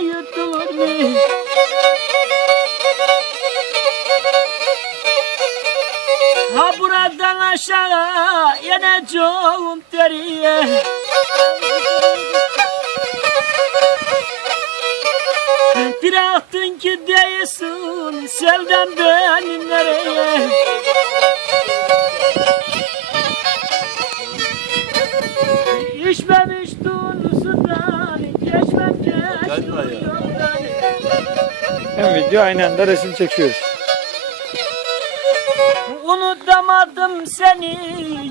yutulur mu? Ha buradan aşağı ineceğim teriye Bıraktın ki değilsin sevdem beni nereye Video aynı anda resim çekiyoruz. Unutamadım seni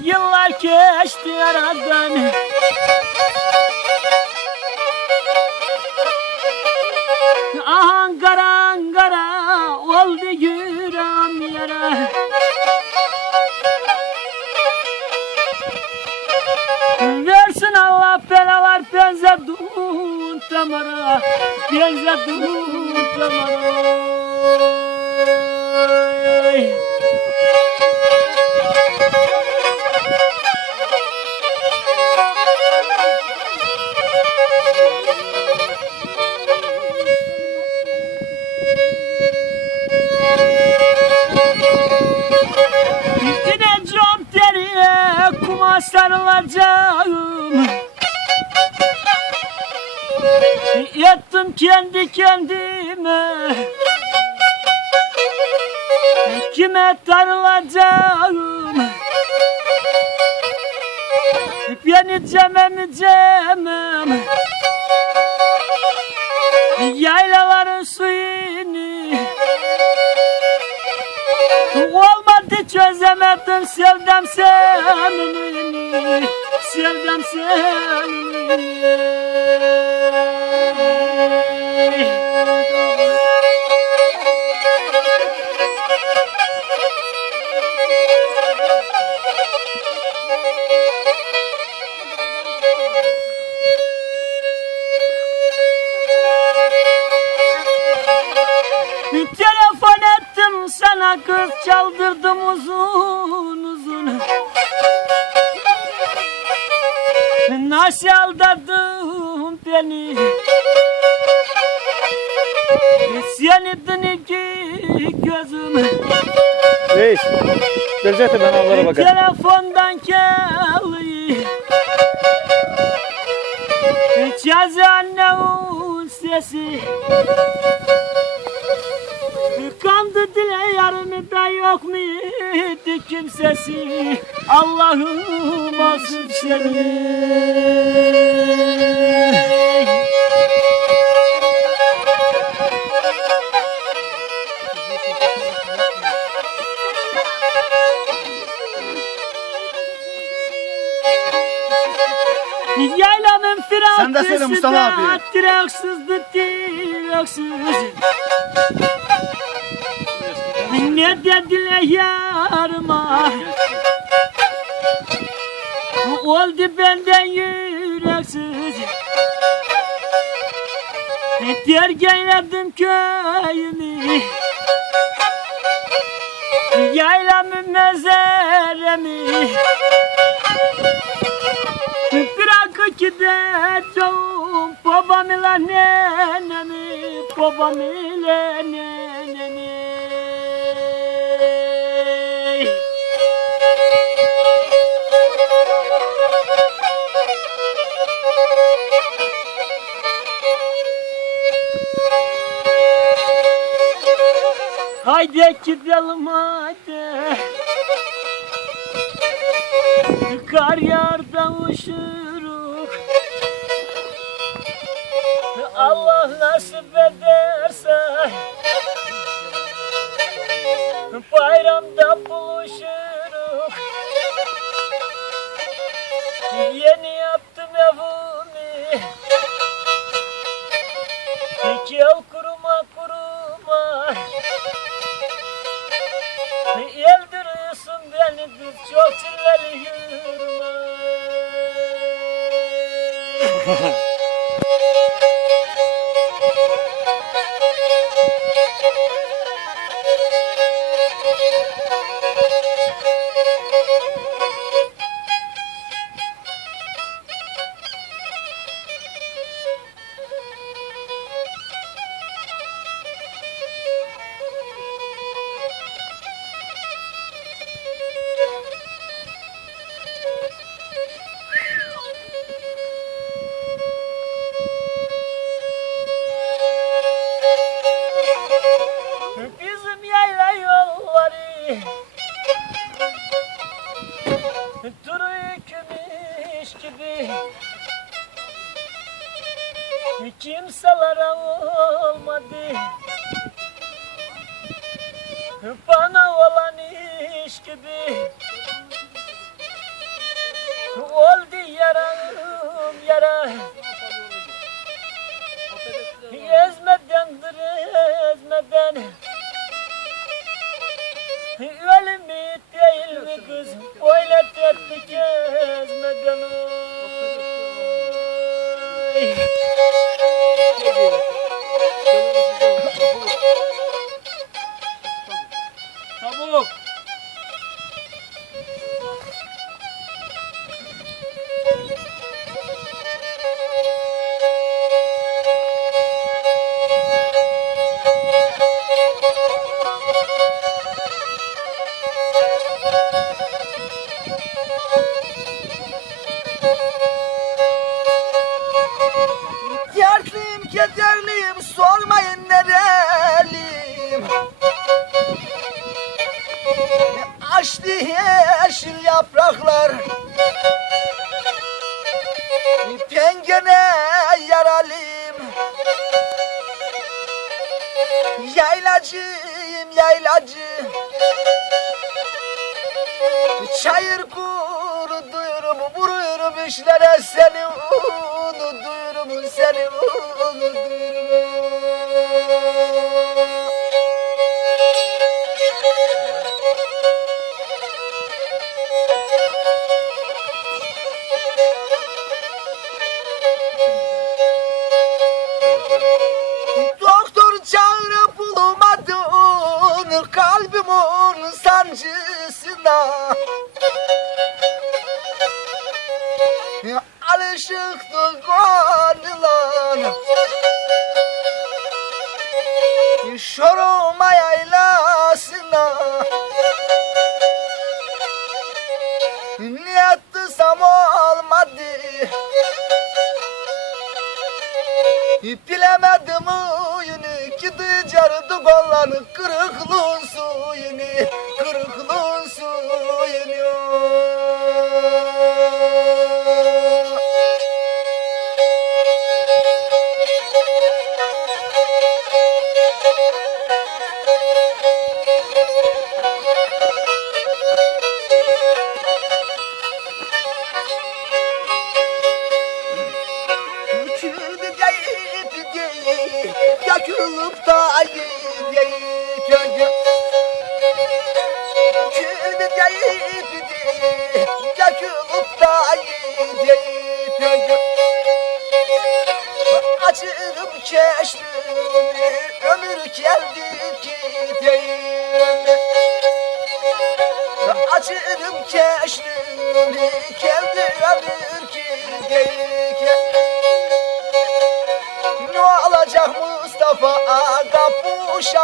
yıllar geçti aradan Ankara Ankara oldu yüreğim yara Versin Allah belalar benzedun tamara Benzedun sarılacağım Yattım kendi kendime Kime? Darılacağım? Beni cemem cemem Yaylaların suyunu Olmadı çözemedim. Sevdam seni Sevdam seni Telefon ettim sana kız çaldırdım uzun uzun. Nasıl aldattın beni. Senedin iki gözüm Reis. Gel zaten ben avlara bakarım. Telefondan geldi Çaz annemin sesi Kandı dile yarımı da yok muydu kimsesi Allah'ım alsın seni Sen de söyle Mustafa abi. Direksizdi direksiz Ne dediler yarıma? Oldu benden yüreksiz Tergeyledim köyümü? Yaylamı Bırak gideceğim babam ile nenemi Babam ile nenemi. Haydi gidelim haydi. Kar yar da Allah nasip ederse. Bayramda buluşuruk. Yeni yaptım evimi. Gel kuruma kuruma. Eldiriyorsun beni düz çok çilleli yürüme Kutturuymuş gibi. Kimselere olmadı. Bana olan iş gibi. Oldu yaram yara yeşil yapraklar. Pengene yaralıyım. Yaylacıyım yaylacı. Çayır kuruduyorum, vuruyorum işlere seni unutuyorum, seni unutuyorum. Doktor çağırıp bulmadın kalbimin sancısına. Alışıktı gönlülan Şoruma yaylasına. Ne yaptıysam olmadı Bilemedim oyunu Gidicardı kollanı Kırıklığın suyunu Yakılıp da yiyip yiyip Küldü deyip deyip Yakılıp da yiyip yiyip Açırım keşlümü Ömür geldi gideyim Açırım keşlümü Geldi ömür gideyim ne olacak Mustafa kapuşanları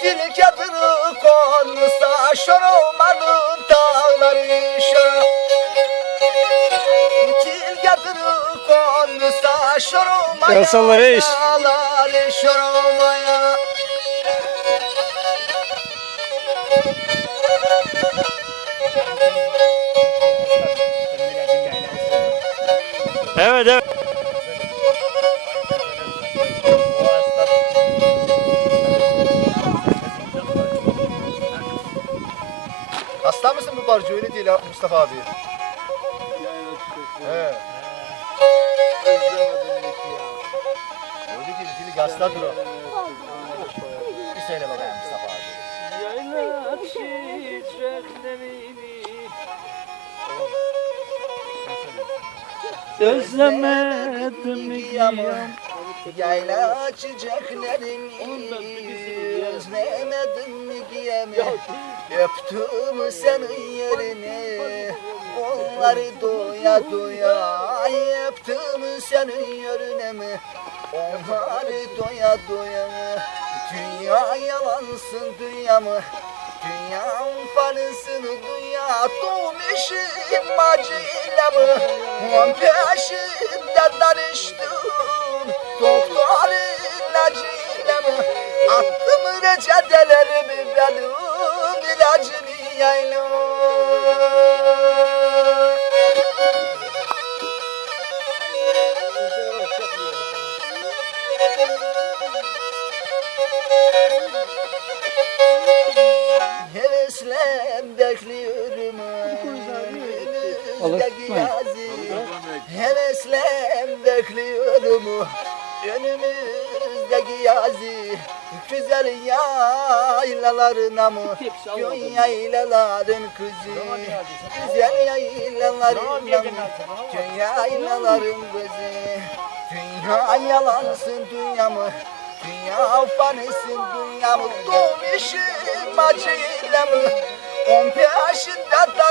Tilk yatırı konsa şoromanın dağları. Şoro Tilk yatırı konsa şoromanın El salla reis. dağları Evet evet. Hasta mısın bu barcı öyle değil ha Mustafa abi. He. Öyle değil dili hastadır o. Özlemedim Yağmur Yayla çiçeklerini özlemedim mi diyemem Öptüm senin yerine Onları doya doya Öptüm senin yerine mi? Onları doya doya Dünya yalansın dünya mı Dünya falısın dünya Doğmuşum acıyla mı? On peşinde darıştım Doktor ilacıyla mı? Attım reçetelerimi benim ilacını yayla önümüzdeki yazı Güzel yaylalarına mı? Gün yaylaların kızı Güzel yaylalarına mı? Gün yaylaların kızı Dünya yalansın dünya mı? Dünya fanısın dünya mı? Doğmuşum acıyla mı? On yaşında tanıştı